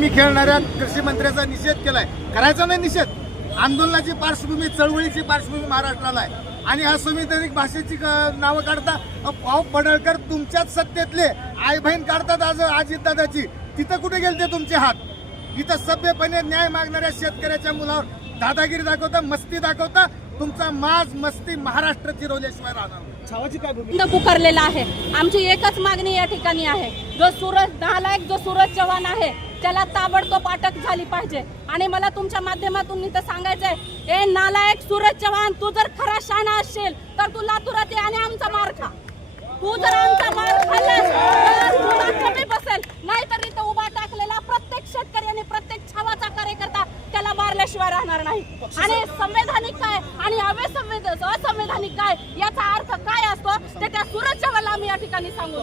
मी खेळणाऱ्या कृषी मंत्र्याचा निषेध केलाय. करायचा नाही निषेध. आंदोलनाची पार्श्वभूमी चळवळीची पार्श्वभूमी महाराष्ट्राला आहे. आणि असंविधानिक भाषेची क- नावं काढता अ, पाव पडळकर तुमच्याच सत्तेतले. आई बहीण काढतात आज अजितदादाची तिथं कुठे गेलते तुमचे हात? इथं सभ्यपणे न्याय मागणाऱ्या शेतकऱ्याच्या मुलावर दादागिरी दाखवता मस्ती दाखवता तुमचा माज मस्ती महाराष्ट्र चिरवल्याशिवाय राहणार नाही. छावाची काय भूमिका? बंद पुकारलेला आहे. आमची एकच मागणी या ठिकाणी आहे. जो सूरज नालायक जो सूरज चव्हाण आहे त्याला ताबडतोब अटक झाली पाहिजे. आणि मला तुमच्या माध्यमातून इथं सांगायचंय ए नालायक सूरज चव्हाण तू जर खरा शाणा असशील तर तू लातूरात ये आणि आमचा मार खा. तू जर आमचा मार खाल्लास तर तुला कमी बसेल. नाहीतर इथं उभा टाकलेला प्रत्येक शेतकरी आणि प्रत्येक छावाचा कार्यकर्ता त्याला मारल्याशिवाय राहणार नाही. आणि संवैधानिक काय आणि अवैध संवेद असंविधानिक काय? याचा अर्थ काय असतो? ते त्या सूरज आम्ही या ठिकाणी सांगू.